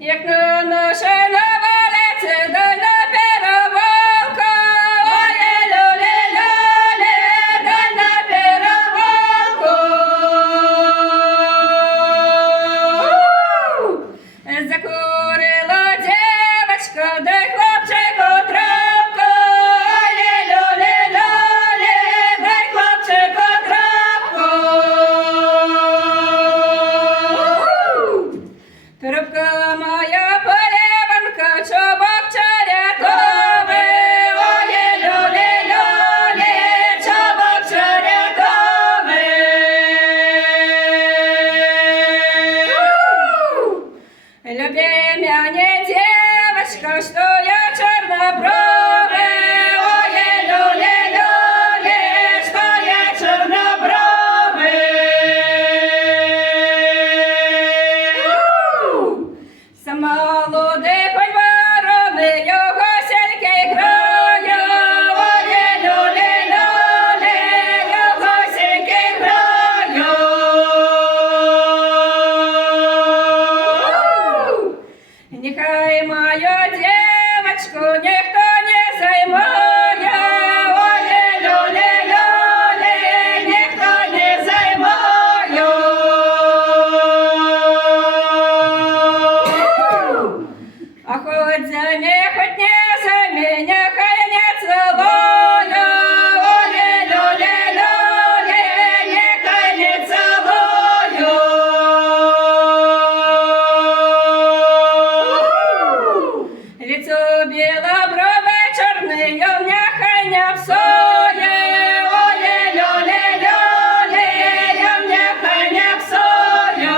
як на наше навалеце, дай на перевалка. Оле, лоле, лоле, дай на перевалку. Закурила дівочка, дай хлопчику травку. Оле, лоле, лоле, дай хлопчику травку. Трубка моя полеванка, чубок черяковий. Оле, лоле, лоле, чубок черяковий. Любимая девочка, что я чернобровый. Оле, лоле, лоле, что я чернобровый. Сама молодий конь вороний, його сільки граю. Оле, лоле, лоле, його сільки граю. Нехай мою девочку ніхто не займає. Оле, лоле, лоле, ніхто не займає. А хоть займи, хоть не займи, нехай не целую. Оле, лоле, лоле, нехай не целую. Лицо бело, брови черные, нехай не псує. Оле, лоле, лоле, нехай не псує.